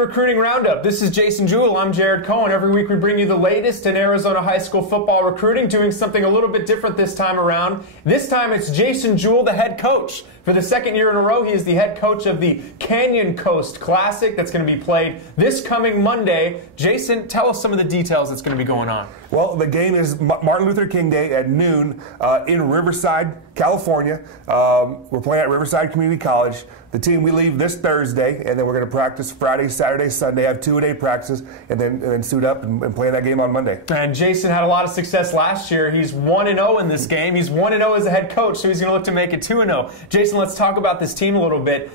the Recruiting Roundup. This is Jason Jewell. I'm Jared Cohen. Every week we bring you the latest in Arizona high school football recruiting, doing something a little bit different this time around. This time it's Jason Jewell, the head coach. For the second year in a row, he is the head coach of the Canyon Coast Classic that's going to be played this coming Monday. Jason, tell us some of the details that's going to be going on. Well, the game is Martin Luther King Day at noon in Riverside, California. We're playing at Riverside Community College. The team, we leave this Thursday, and then we're going to practice Friday, Saturday, Sunday, have 2-a-day practices, and then suit up and play that game on Monday. And Jason had a lot of success last year. He's 1-0 in this game. He's 1-0 as a head coach, so he's going to look to make it 2-0. Jason, let's talk about this team a little bit.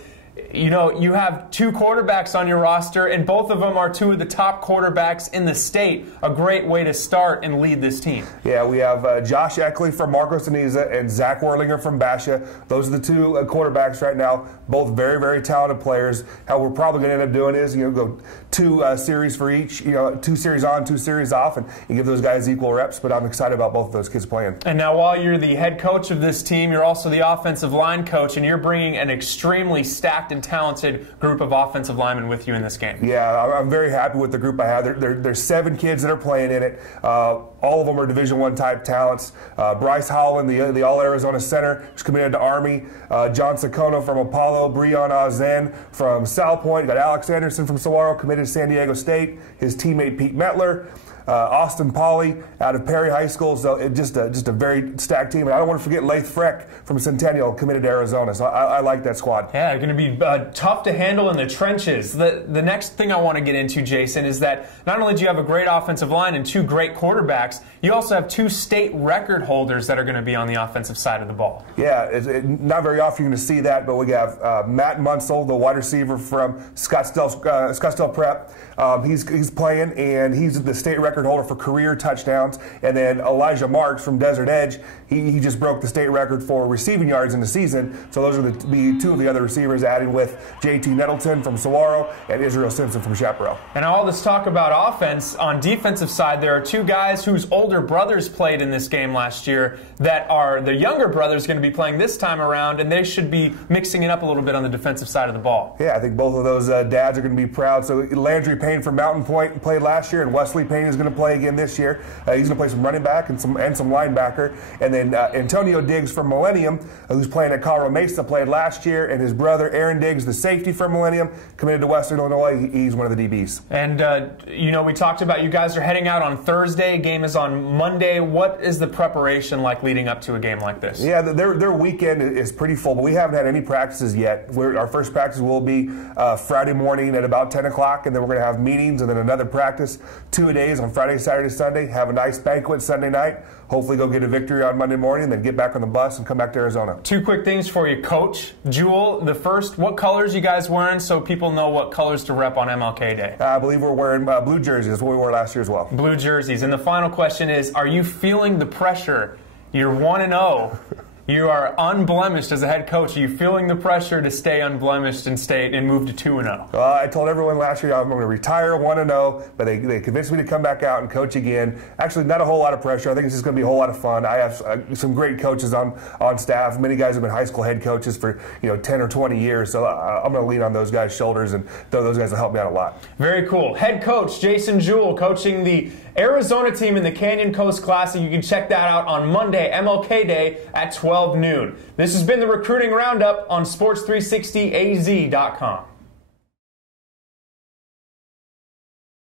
You know, you have two quarterbacks on your roster, and both of them are two of the top quarterbacks in the state. A great way to start and lead this team. Yeah, we have Josh Eckley from Marcos Aniza and Zach Werlinger from Basha. Those are the two quarterbacks right now, both very, very talented players. How we're probably going to end up doing is, go two series for each, 2 series on, 2 series off, and give those guys equal reps. But I'm excited about both of those kids playing. And now while you're the head coach of this team, you're also the offensive line coach, and you're bringing an extremely stacked and talented group of offensive linemen with you in this game. Yeah, I'm very happy with the group I have. There's 7 kids that are playing in it. All of them are Division I type talents. Bryce Holland, the All-Arizona center, who's committed to Army. John Sacono from Apollo. Breon Ozen from Salpointe. You got Alex Anderson from Saguaro, committed to San Diego State. His teammate Pete Metler. Austin Pauly out of Perry High School, so just a very stacked team. And I don't want to forget Laith Freck from Centennial, committed to Arizona. So I like that squad. Yeah, going to be tough to handle in the trenches. The next thing I want to get into, Jason, is that not only do you have a great offensive line and 2 great quarterbacks, you also have 2 state record holders that are going to be on the offensive side of the ball. Yeah, not very often you're going to see that, but we have Matt Munsell, the wide receiver from Scottsdale Prep. He's playing, and he's the state record holder for career touchdowns. And then Elijah Marks from Desert Edge, he just broke the state record for receiving yards in the season. So those are the 2 of the other receivers, adding with JT Nettleton from Saguaro and Israel Simpson from Chaparral. And all this talk about offense, on defensive side, there are 2 guys whose older brothers played in this game last year that are the younger brothers going to be playing this time around, and they should be mixing it up a little bit on the defensive side of the ball. Yeah, I think both of those dads are going to be proud. So Landry Payne from Mountain Point played last year, and Wesley Payne is going to play again this year. He's going to play some running back and some linebacker. And then Antonio Diggs from Millennium, who's playing at Colorado Mesa, played last year, and his brother Aaron Diggs, the safety from Millennium, committed to Western Illinois. He's one of the DBs. And we talked about you guys are heading out on Thursday. Game is on Monday. What is the preparation like leading up to a game like this? Yeah, their weekend is pretty full, but we haven't had any practices yet. Our first practice will be Friday morning at about 10 o'clock, and then we're going to have meetings and then another practice 2 days on Friday, Saturday, Sunday. Have a nice banquet Sunday night. Hopefully go get a victory on Monday morning, then get back on the bus and come back to Arizona. 2 quick things for you, Coach Jewell. The first, what colors you guys wearing so people know what colors to rep on MLK Day? I believe we're wearing blue jerseys. That's what we wore last year as well. Blue jerseys. And the final question is, are you feeling the pressure? You're 1-0. You are unblemished as a head coach. Are you feeling the pressure to stay unblemished and move to 2-0? I told everyone last year I'm going to retire 1-0, but they convinced me to come back out and coach again. Actually, not a whole lot of pressure. I think it's just going to be a whole lot of fun. I have some great coaches on staff. Many guys have been high school head coaches for 10 or 20 years, so I'm going to lean on those guys' shoulders, and those guys will help me out a lot. Very cool. Head coach Jason Jewell coaching the Arizona team in the Canyon Coast Classic. You can check that out on Monday, MLK Day, at 12 noon. This has been the Recruiting Roundup on Sports360AZ.com.